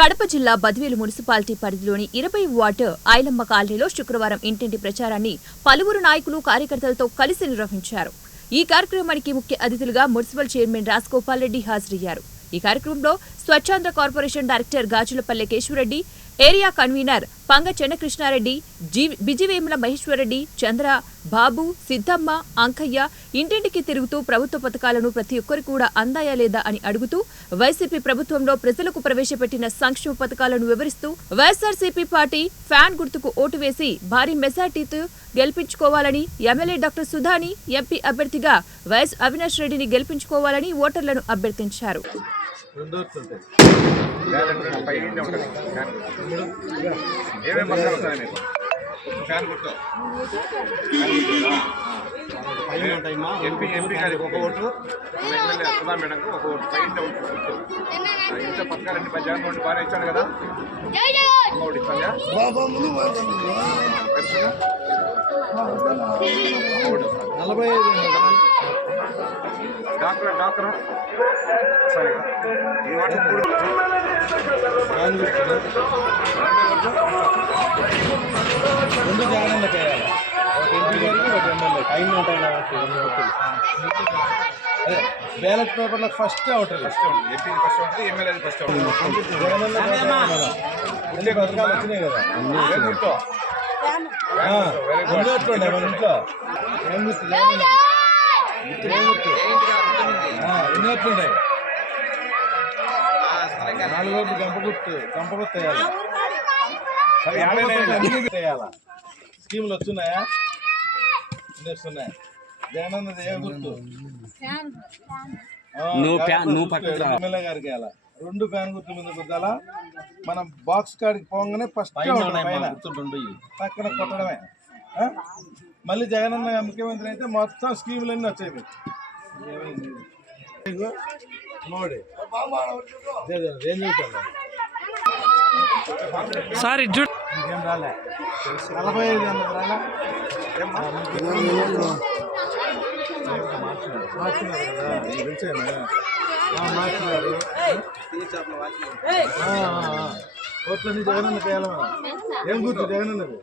కడప జిల్లా బద్వేలు మున్సిపాలిటీ పరిధిలోని 20 వార్డు ఐలమ్మ కాలనీలో శుక్రవారం ఇంటింటి ప్రచారాన్ని పలువురు నాయకులు కార్యకర్తలతో కలిసి నిర్వహించారు. ఈ కార్యక్రమానికి ముఖ్య అతిథులుగా మున్సిపల్ చైర్మన్ రాజగోపాల్ రెడ్డి హాజరయ్యారు. ఈ కార్యక్రమంలో Swachh Andhra corporation director Gajulapalle Kesava Reddy, area convener Panga Chennakrishna Reddy, Bijivemula Maheswara Reddy, Chandra, Babu, Siddamma, Ankaiah ఇంటింటికి తిరుగుతూ ప్రభుత్వ పథకాలను ప్రతి ఒక్కరు కూడా అందాయా లేదా అని అడుగుతూ వైసీపీ ప్రభుత్వంలో ప్రజలకు ప్రవేశపెట్టిన సంక్షేమ పథకాలను వివరిస్తూ వైఎస్ఆర్సీపీ పార్టీ ఫ్యాన్ గుర్తుకు ఓటు వేసి భారీ మెజార్టీతో గెలిపించుకోవాలని, ఎమ్మెల్యే డాక్టర్ సుధాని ఎంపీ అభ్యర్థిగా వైఎస్ అవినాష్ రెడ్డిని గెలిపించుకోవాలని ఓటర్లను అభ్యర్థించారు. ఎంపీ గారికి ఒక ఓటు, ఎమ్మెల్యే సుధా మేడంకు ఒక ఓటు. ఇంత పథకాలన్నీ జగన్మోహన్ బాగా ఇచ్చాడు కదా, ఓటు ఇస్తాను. డాక్టర్ సరే ఈ వాటి రెండు జాగ్రత్తలు చేయాలి. ఒక ఎంపీ గారికి ఒక ఎమ్మెల్యే టైం ఉంటాయి. అదే బ్యాలెట్ పేపర్లో ఫస్ట్ అవుతుంది. ఎంపీ ఫస్ట్ అవుతుంది, ఎమ్మెల్యే ఫస్ట్ అవుతుంది. అన్ని పథకాలు వచ్చినాయి కదా, ఎన్ని ఓట్లు ఉండే మన ఇంట్లో? ఏం గుర్తు? ఎన్ని ఓట్లున్నాయి? 4 ఓట్లు గంప గుర్తు వేయాలి. స్కీములు వస్తున్నాయా? అన్నీ వస్తున్నాయి. జగనన్నది ఏ గుర్తు? ఎమ్మెల్యే గారికి వేయాలా. 2 ఫ్యాన్ గుర్తు మీద గుద్దాలా. మనం బాక్స్ కాడికి పోగానే ఫస్ట్ పక్కన కొట్టడమే. మళ్ళీ జగనన్న ముఖ్యమంత్రి అయితే మొత్తం స్కీములన్నీ వచ్చాయి మీకు. మోడీ ఏం చెప్తాను సార్ ఇంకేం రాలే. 45 అన్నది రాలా. మార్చినారు కదా, తెలిసేనా? మార్చినారు. ఓట్లన్నీ జగనన్నకి వేయాలి. మనం ఏం గుర్తు జగనన్నది?